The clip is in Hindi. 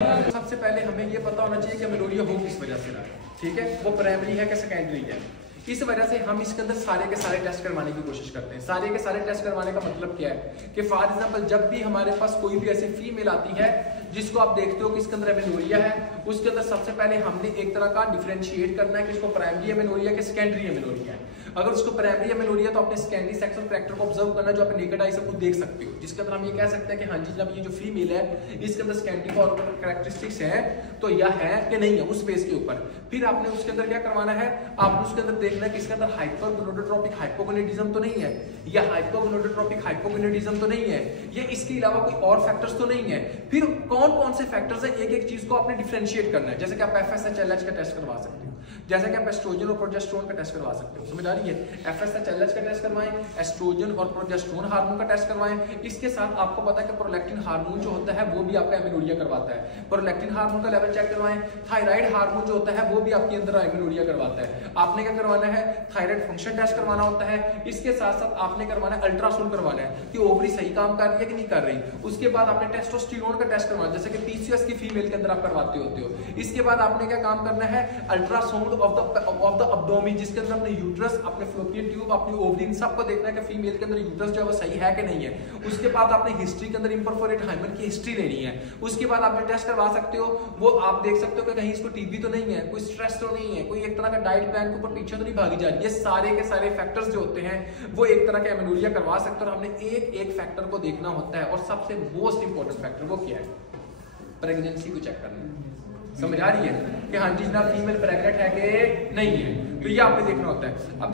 सबसे पहले हमें ये पता होना चाहिए कि एमेनोरिया हो किस वजह से रहा है, ठीक है, वो प्राइमरी है कि सेकेंडरी है। इस वजह से हम इसके अंदर सारे के सारे टेस्ट करवाने की कोशिश करते हैं। सारे के सारे टेस्ट करवाने का मतलब क्या है कि फॉर एग्जांपल जब भी हमारे पास कोई भी ऐसी फीमेल आती है जिसको आप देखते हो कि इसके अंदर एमेनोरिया है, उसके अंदर सबसे पहले हमने एक तरह का डिफरेंशिएट करना है कि इसको प्राइमरी एमेनोरिया के सेकेंडरी एमेनोरिया है। अगर उसको प्राइमरी एमेनोरिया तो अपने सेकेंडरी सेक्सुअल कैरेक्टर को ऑब्जर्व करना जो आप नेकेड आई से खुद देख सकते हो, जिसके अंदर हम ये कह सकते हैं कि हाँ जी जब ये जो फीमेल है इसके अंदर सेकेंडरी कैरेक्टरिस्टिक्स है तो यह है कि नहीं है उस बेस के ऊपर। फिर आपने उसके अंदर क्या करवाना है, आपने उसके अंदर देखना है कि इसके अंदर हाइपरगोनाडोट्रोपिक हाइपोगोनेडिज्म तो नहीं है, या हाइपोगोनाडोट्रोपिक हाइपोगोनेडिज्म तो नहीं है, ये इसके अलावा कोई और फैक्टर्स तो नहीं है। फिर कौन कौन से फैक्टर्स है, एक एक चीज को आपने डिफरेंशिएट करना है। जैसे कि आप FSH-LH का टेस्ट करवा सकते हो, जैसे कि आप एस्ट्रोजन और प्रोजेस्टेरोन का टेस्ट करवा सकते हो, समझ आ रही है। FSH-LH का टेस्ट करवाएं, एस्ट्रोजन और प्रोजेस्टेरोन हार्मोन का टेस्ट करवाएं। इसके साथ आपको पता है कि प्रोलैक्टिन हार्मोन जो होता है वो भी आपका एमेनोरिया करवाता है, प्रोलैक्टिन हार्मोन का लेवल चेक करवाएं। थायराइड हार्मोन जो होता है वो भी आपके अंदर एमेनोरिया करवाता है। आपने क्या करवाना है, थायराइड फंक्शन टेस्ट करवाना होता है। इसके साथ साथ आपने करवाना है अल्ट्रासाउंड करवाना है कि ओवरी सही काम कर रही है कि नहीं कर रही। उसके बाद आपने टेस्टोस्टेरोन का टेस्ट करवाना, जैसे कि PCOS की फीमेल के अंदर आप करवाते होते हो। इसके बाद आपने क्या काम करना है, अल्ट्रासाउंड ऑफ द अब्डोमेन, जिसके अंदर अपने यूट्रस, अपने फ्लोपियन ट्यूब, अपनी ओवरी, इन सबको देखना है कि फीमेल के अंदर यूट्रस जो है वो सही है कि नहीं है। उसके बाद आपने हिस्ट्री के अंदर इम्परफोरेट हाइमन की हिस्ट्री लेनी है। उसके बाद आप जो टेस्ट करवा सकते हो वो आप देख सकते हो कि कहीं इसको टीबी तो नहीं है, कोई स्ट्रेस तो नहीं है, कोई एक तरह का डाइट प्लान के ऊपर पीछे तो नहीं भागी जा रही। ये सारे के सारे फैक्टर्स जो होते हैं वो एक तरह के एमेनोरिया करवा सकते हो और हमने एक एक फैक्टर को देखना होता है। और सबसे मोस्ट इंपॉर्टेंट फैक्टर वो क्या है, प्रेगनेंसी को चेक करना। समझ आ रही है कि हाँ जी जनाब फीमेल प्रेग्नेंट है कि नहीं है, तो ये आपने देखना होता है। अब